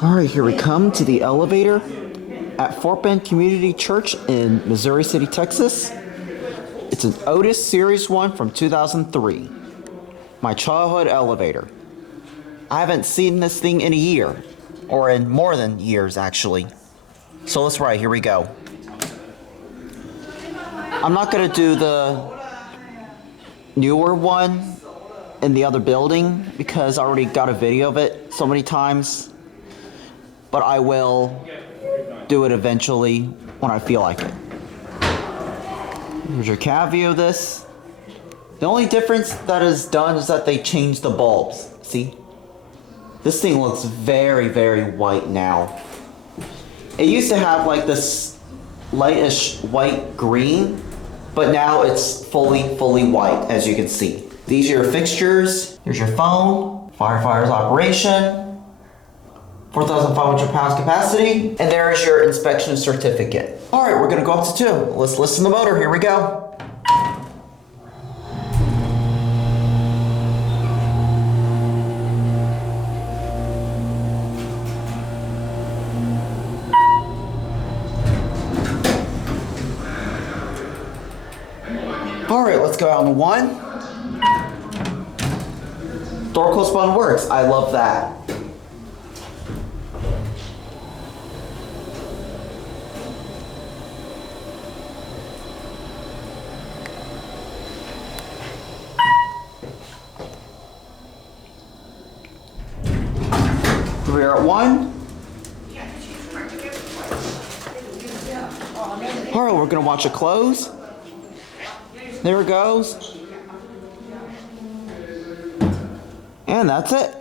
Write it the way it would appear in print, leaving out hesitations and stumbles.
Alright, here we come to the elevator at Fort Bend Community Church in Missouri City, Texas. It's an Otis Series 1 from 2003. My childhood elevator. I haven't seen this thing in a year, or in more than years actually. So let's ride, here we go. I'm not going to do the newer one in the other building because I already got a video of it so many times. But I will do it eventually when I feel like it. Here's your cab view of this. The only difference that is done is that they changed the bulbs. See? This thing looks very, very white now. It used to have like this lightish white green, but now it's fully white, as you can see. These are your fixtures. Here's your phone, firefighter's operation, 4,500 pounds capacity, and there's your inspection certificate. All right, we're gonna go up to 2. Let's listen to the motor, here we go. All right, let's go out on 1. Door close button works, I love that. We're at 1. All right, we're gonna watch it close. There it goes. And that's it.